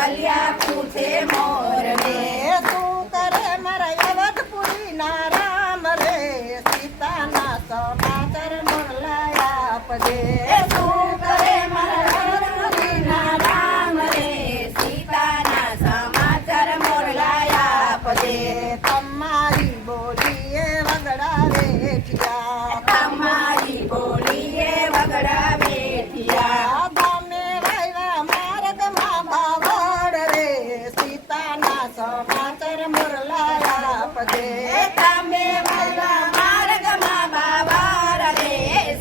કૌશલ્યા પૂછે મોરને તું કરે મારા અવધપુરી ના રામ રે સીતાના સમાચાર મોકલાયા આપજે તું કરે મારા અવધપુરીના રામ રે સીતાના સમાચાર મોકલાયા આપજે તમારી બોલીએ વગડાવે ઠિયા તમારી બોલીએ વગડાવે ઠિયા ધામે વાયવા માર્ગમાં બાવળ રે સીતાના સમાચાર મોકલાયા આપજે તમે વાલા માર્ગમાં બાવાર રે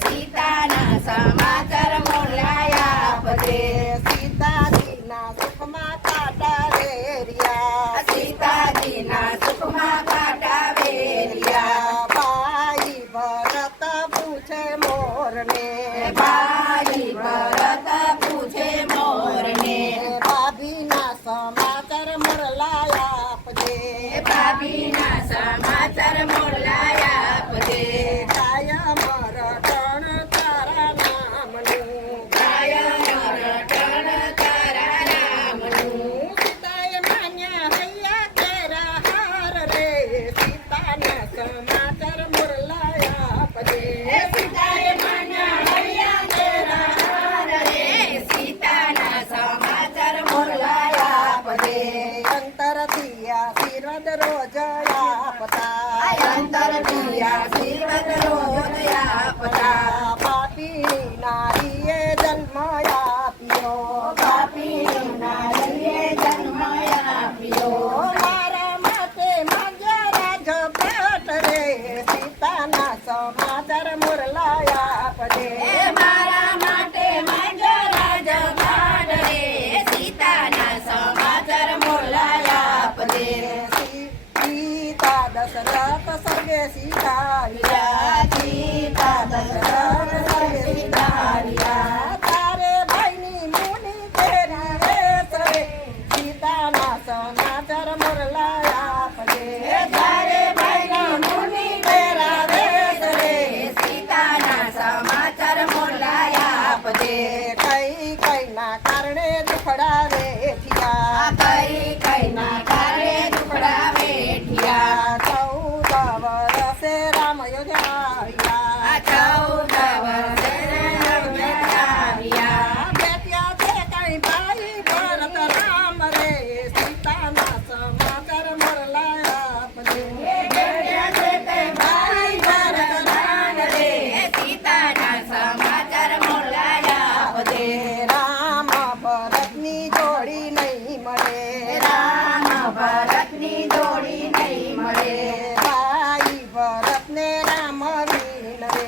સીતાના સમાચાર મોકલાયા આપજે સીતાજીના સુખમાં કાંટા વેર્યા સીતાજીના સુખમાં કાંટા વેર્યા ભાઈ ભરત પૂછે મોરને ભાઈ ભરત પૂછે મોરને ભાભીના સમાચાર મોકલાયા આપજે ભાભીના સમાચાર મોકલાયા આપજે કાયમ રટણ તારા નામનું કાયમ રટણ તારા નામનું સીતાએ માન્યા હૈયા કેરા હાર રે સીતાના સમાચાર મોકલાયા આપજે સીતાએ માન્યા હૈયા તેરા હાર રે સીતાના સમાચાર મોકલાયા આપજે અંતરથી આશીર્વાદ રોજ આપતા અંતરથી આશીર્વાદ રોજ આપતા પાપી નારીએ જન્મ આપ્યો પાપી નારીએ જન્મ આપ્યો મારા માટે માંગ્યા રાજભટ રે સીતાના સમાચાર મોકલાયા આપજે મારા માટે માંગ્યો રાજપાટ રે સીતાના સમાચાર મોકલાયા આપજે સીતા દશરથ સર્ગે સીતાવ્યા સીતા દશરથ સર્ગે સીતાવ્યા તારે ભાઈની મુનિ તેરી વેશ રે સીતાના સમાચાર મોકલાયા આપજે તારે ભાઈના મુનિ તેરા વેશ રે સીતાના સમાચાર મોકલાયા આપજે કઈ કઈ ના કારણે દુખડાવે થયા કઈ ના કારણે દુખડા વેઠિયા 14 વર્ષે રામ યોજાયા 14 વર્ષે આવ્યા બેટ્યા છે કઈ ભાઈ ભરત રામ રે સીતાના સમાચાર મોકલાયા આપજે ભાઈ ભરત રામ રે સીતાના સમાચાર મોકલાયા આપજે રામ ભરતની જોડી નહીં મળે રામ ભરતની જોડી નહીં મળે ભાઈ ભરતને રામ વીણ રે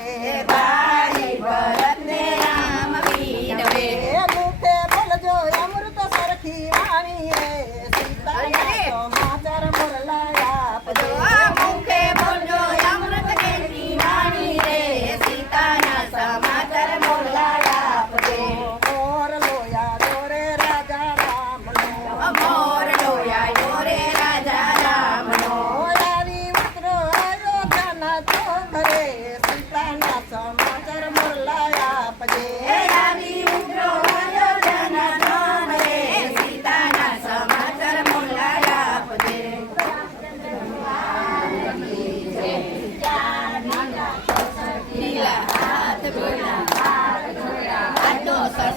ભાઈ ભરતને રામ વિનવે મુખે બોલજો અમૃત સરખી વાણી રે સીતાના સમાચાર મોકલાયા આપજે મુખે બોલજો અમૃત કેરી વાણી રે સીતાના સમાચાર મોકલાયા આપજે મોર લોયા દોરે રાજા રામનો મોર લોયા રે રાજા રામનો આવી ઉતરો અયોધ્યાના ચોક રે સીતાના સમાચાર